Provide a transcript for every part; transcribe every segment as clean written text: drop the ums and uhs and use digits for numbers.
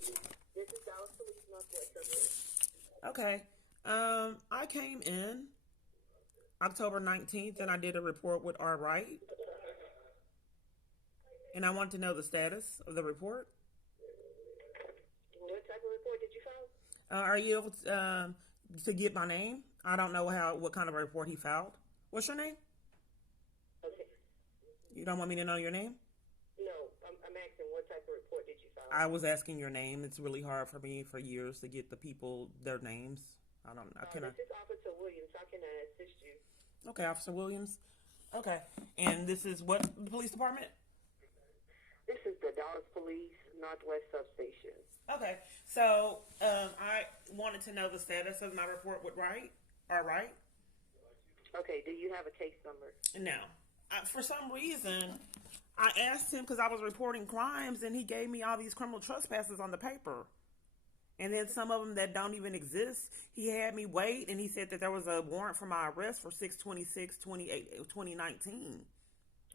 This is Dallas Northwest Patrol. Okay. I came in October 19th and I did a report with our right, and I want to know the status of the report. What type of report did you file? Are you able to get my name? I don't know what kind of a report he filed. What's your name? Okay. You don't want me to know your name? No, I'm asking what type of report did you file? I was asking your name. It's really hard for me for years to get the people their names. I don't know. This is Officer Williams. How can I assist you? Okay, Officer Williams. Okay. And this is what police department? This is the Dallas Police Northwest Substation. Okay. So I wanted to know the status of my report with right. All right. Okay, do you have a case number? No. For some reason, I asked him because I was reporting crimes, and he gave me all these criminal trespasses on the paper. And then some of them that don't even exist, he had me wait, and he said that there was a warrant for my arrest for 6/26/2019.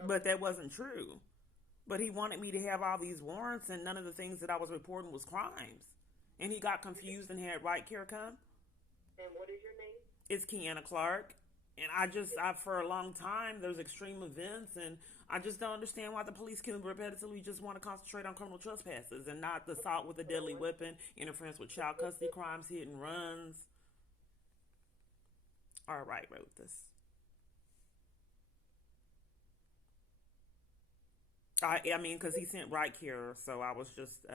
But that wasn't true. But he wanted me to have all these warrants, and none of the things that I was reporting was crimes. And he got confused and had right care come. And what is your name? It's Kiana Clark. And for a long time, there's extreme events, and I just don't understand why the police can repetitively just want to concentrate on criminal trespasses and not the assault with a deadly weapon, interference with child custody crimes, hit and runs. All right, wrote this. I mean, because he sent right care, so I was just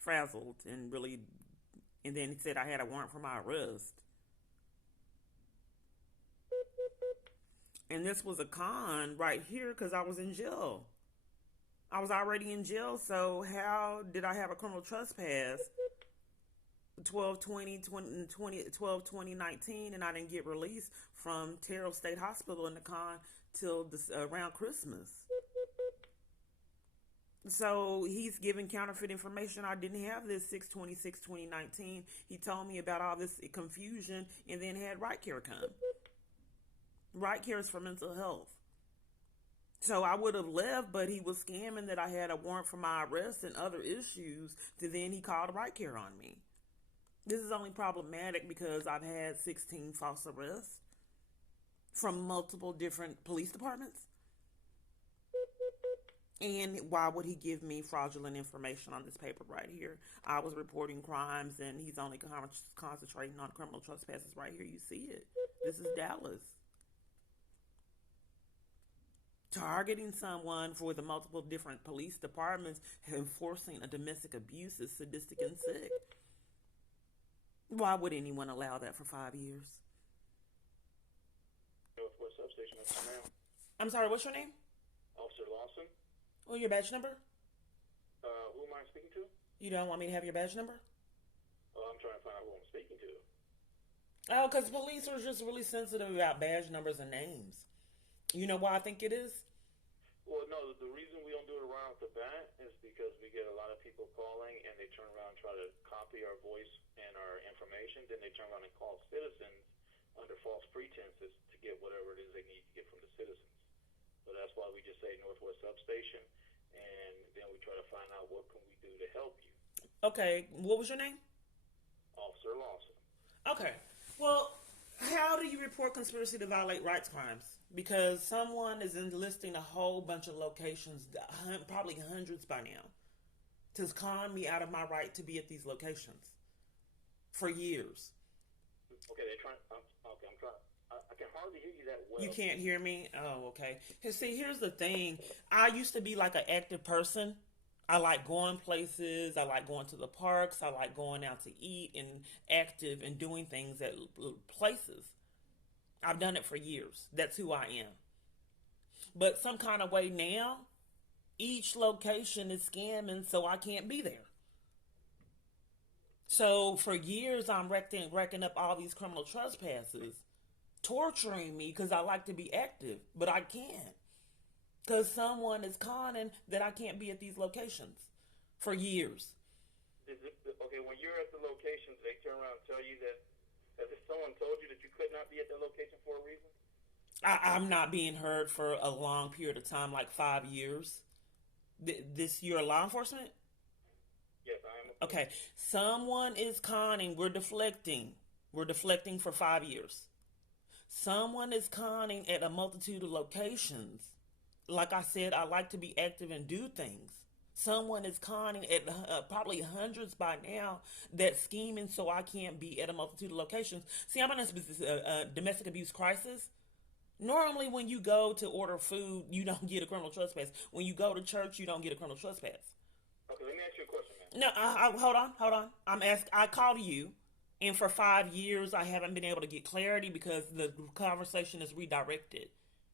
frazzled and really. And then he said I had a warrant for my arrest. And this was a con right here because I was in jail. I was already in jail, so how did I have a criminal trespass 12/20/2019 and I didn't get released from Terrell State Hospital in the con till around Christmas? So he's giving counterfeit information. I didn't have this 6/26/2019. He told me about all this confusion and then had right care come. Right care is for mental health. So I would have left, but he was scamming that I had a warrant for my arrest and other issues. To then he called right care on me. This is only problematic because I've had 16 false arrests from multiple different police departments. And why would he give me fraudulent information on this paper right here? I was reporting crimes, and he's only concentrating on criminal trespasses right here. You see it. This is Dallas. Targeting someone for the multiple different police departments enforcing a domestic abuse is sadistic and sick. Why would anyone allow that for 5 years? Northwest Substation, ma'am. I'm sorry, what's your name? Officer Lawson. Oh, your badge number? Who am I speaking to? You don't want me to have your badge number? I'm trying to find out who I'm speaking to. Oh, because police are just really sensitive about badge numbers and names. You know why I think it is? Well, no, the reason we don't do it right off the bat is because we get a lot of people calling and they turn around and try to copy our voice and our information. Then they turn around and call citizens under false pretenses to get whatever it is they need to get from the citizens. So that's why we just say Northwest Substation, and then we try to find out what can we do to help you. Okay, what was your name? Officer Lawson. Okay, well, how do you report conspiracy to violate rights crimes? Because someone is enlisting a whole bunch of locations, probably hundreds by now, to con me out of my right to be at these locations for years. Okay, they're trying. Okay, I'm trying. I can hardly hear you that well. You can't hear me? Oh, okay. Cause see, here's the thing. I used to be like an active person. I like going places. I like going to the parks. I like going out to eat and active and doing things at places. I've done it for years. That's who I am. But some kind of way now, each location is scamming, so I can't be there. So for years, I'm racking up all these criminal trespasses, torturing me because I like to be active, but I can't. Because someone is conning that I can't be at these locations for years. Okay, when you're at the locations, they turn around and tell you that if someone told you that you could not be at that location for a reason? I'm not being heard for a long period of time, like 5 years. You're law enforcement? Yes, I am a Okay, someone is conning. We're deflecting. We're deflecting for 5 years. Someone is conning at a multitude of locations. Like I said, I like to be active and do things. Someone is conning at probably hundreds by now that's scheming so I can't be at a multitude of locations. See, I'm in a domestic abuse crisis. Normally, when you go to order food, you don't get a criminal trespass. When you go to church, you don't get a criminal trespass. Okay, let me ask you a question, man. No, hold on. I called you, and for 5 years, I haven't been able to get clarity because the conversation is redirected.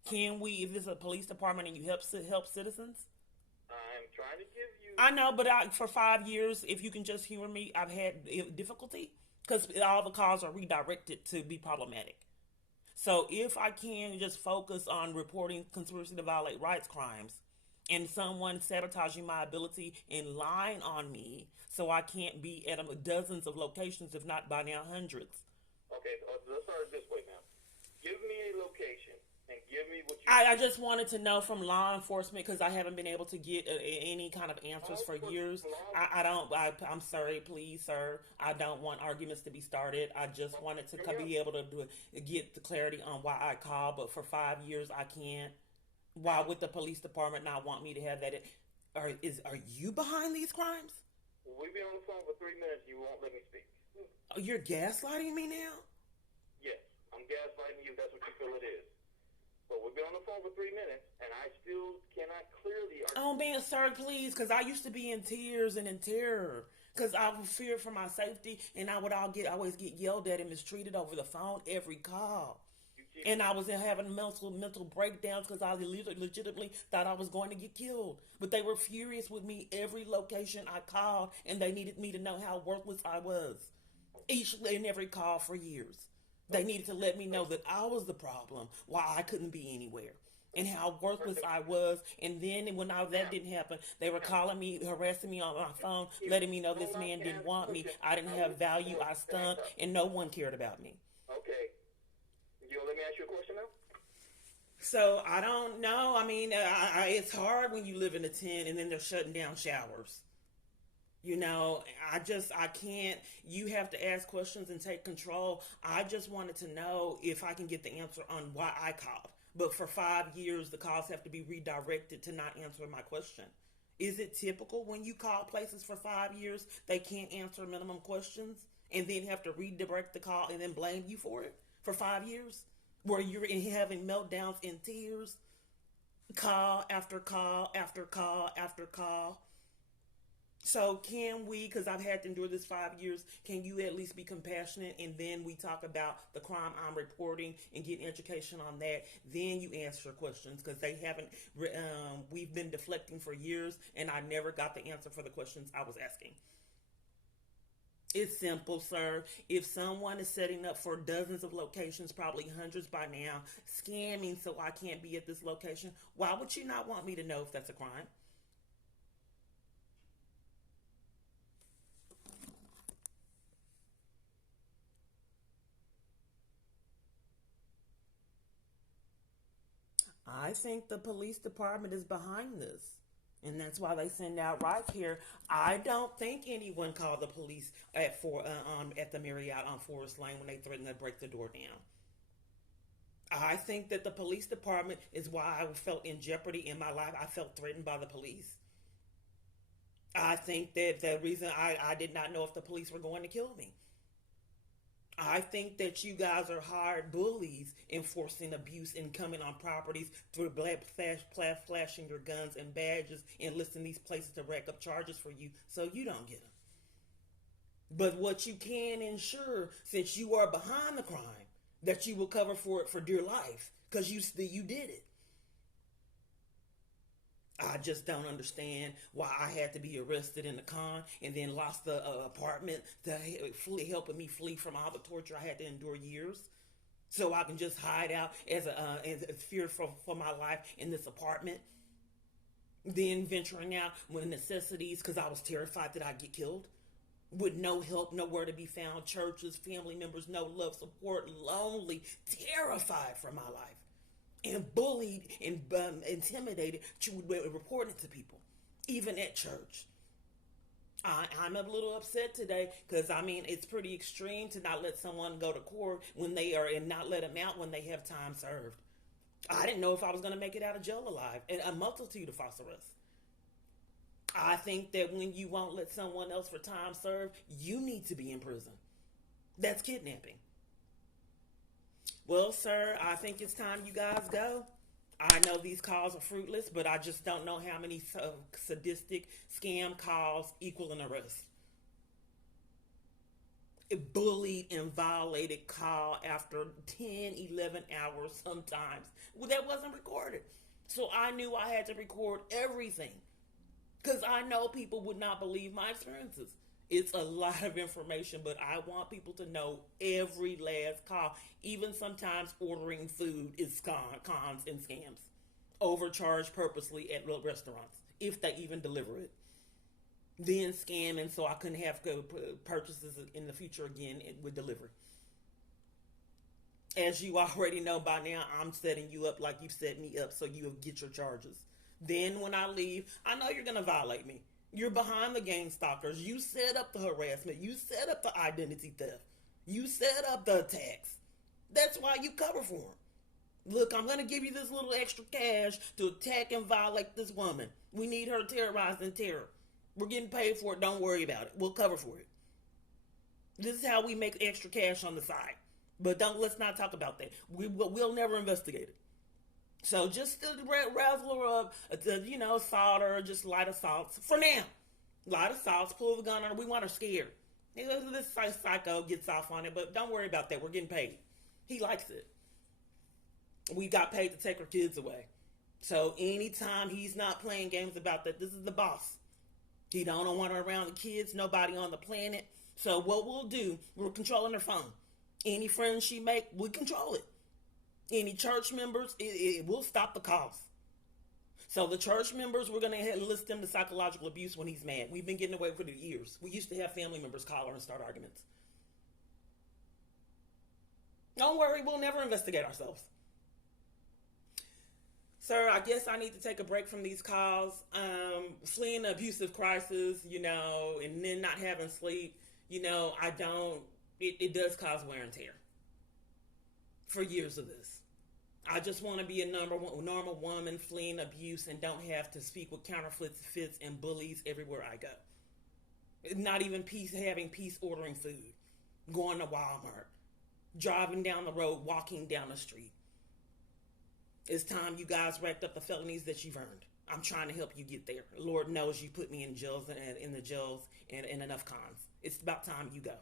Can we, if it's a police department and you help citizens? I'm trying to give you. I know, but for 5 years, if you can just humor me, I've had difficulty because all the calls are redirected to be problematic. So if I can just focus on reporting conspiracy to violate rights crimes and someone sabotaging my ability and lying on me so I can't be at dozens of locations, if not by now hundreds. Okay, let's start it this way now. Give me a location and give me what you... I just wanted to know from law enforcement because I haven't been able to get any kind of answers for years. I'm sorry, please, sir. I don't want arguments to be started. I just wanted to be able to get the clarity on why I called, but for 5 years I can't. Why would the police department not want me to have that? Are you behind these crimes? We've been on the phone for 3 minutes. You won't let me speak. You're gaslighting me now? Yes, I'm gaslighting you. That's what you feel it is. But we've been on the phone for 3 minutes, and I still cannot clearly... Oh, man, sir, please, because I used to be in tears and in terror. Because I was feared for my safety, and I would always get yelled at and mistreated over the phone every call. And I was having mental breakdowns because I legitimately thought I was going to get killed. But they were furious with me every location I called, and they needed me to know how worthless I was. Each and every call for years. They needed to let me know that I was the problem, why I couldn't be anywhere, and how worthless I was. And then when that didn't happen, they were calling me, harassing me on my phone, letting me know this man didn't want me. I didn't have value. I stunk, and no one cared about me. Okay. You let me ask you a question now? So I don't know. I mean, it's hard when you live in a tent and then they're shutting down showers. You know, I can't. You have to ask questions and take control. I just wanted to know if I can get the answer on why I called. But for 5 years, the calls have to be redirected to not answer my question. Is it typical when you call places for 5 years, they can't answer minimum questions and then have to redirect the call and then blame you for it for 5 years? Where you're having meltdowns in tears, call after call after call after call. So can we, because I've had to endure this 5 years, can you at least be compassionate and then we talk about the crime I'm reporting and get education on that? Then you answer questions because they haven't, we've been deflecting for years and I never got the answer for the questions I was asking. It's simple, sir. If someone is setting up for dozens of locations, probably hundreds by now, scamming so I can't be at this location, why would you not want me to know if that's a crime? I think the police department is behind this. And that's why they send out right here. I don't think anyone called the police at the Marriott on Forest Lane when they threatened to break the door down. I think that the police department is why I felt in jeopardy in my life. I felt threatened by the police. I think that the reason I did not know if the police were going to kill me. I think that you guys are hired bullies enforcing abuse and coming on properties through flashing your guns and badges and listing these places to rack up charges for you so you don't get them. But what you can ensure, since you are behind the crime, that you will cover for it for dear life because you did it. I just don't understand why I had to be arrested in the con and then lost the apartment to helping me flee from all the torture I had to endure years. So I can just hide out as fearful for my life in this apartment. Then venturing out with necessities because I was terrified that I'd get killed. With no help, nowhere to be found, churches, family members, no love, support, lonely, terrified for my life. And bullied and intimidated to report it to people, even at church. I'm a little upset today because I mean it's pretty extreme to not let someone go to court when they are and not let them out when they have time served. I didn't know if I was going to make it out of jail alive, and a multitude of false arrests. I think that when you won't let someone else for time served, you need to be in prison. That's kidnapping. Well, sir, I think it's time you guys go. I know these calls are fruitless, but I just don't know how many sadistic scam calls equal an arrest. A bullied and violated call after 10, 11 hours sometimes. Well, that wasn't recorded. So I knew I had to record everything because I know people would not believe my experiences. It's a lot of information, but I want people to know every last call. Even sometimes ordering food is cons and scams. Overcharged purposely at restaurants, if they even deliver it. Then scamming so I couldn't have purchases in the future again with delivery. As you already know by now, I'm setting you up like you set me up so you'll get your charges. Then when I leave, I know you're going to violate me. You're behind the gang stalkers. You set up the harassment. You set up the identity theft. You set up the attacks. That's why you cover for them. Look, I'm going to give you this little extra cash to attack and violate this woman. We need her terrorized in terror. We're getting paid for it. Don't worry about it. We'll cover for it. This is how we make extra cash on the side. But let's not talk about that. We'll never investigate it. So just to razzle her up, assault her, just light assaults. For now, light assaults, pull the gun on her. We want her scared. This psycho gets off on it, but don't worry about that. We're getting paid. He likes it. We got paid to take our kids away. So anytime he's not playing games about that, this is the boss. He don't want her around the kids, nobody on the planet. So what we'll do, we're controlling her phone. Any friends she make, we control it. Any church members, it will stop the calls. So the church members, we're going to enlist them to psychological abuse when he's mad. We've been getting away with it for years. We used to have family members call her and start arguments. Don't worry, we'll never investigate ourselves. Sir, I guess I need to take a break from these calls. Fleeing an abusive crisis, and then not having sleep, it does cause wear and tear. For years of this. I just want to be a normal woman fleeing abuse and don't have to speak with counterfeits and bullies everywhere I go. Not even having peace ordering food. Going to Walmart. Driving down the road, walking down the street. It's time you guys racked up the felonies that you've earned. I'm trying to help you get there. Lord knows you put me in jails and enough cons. It's about time you go.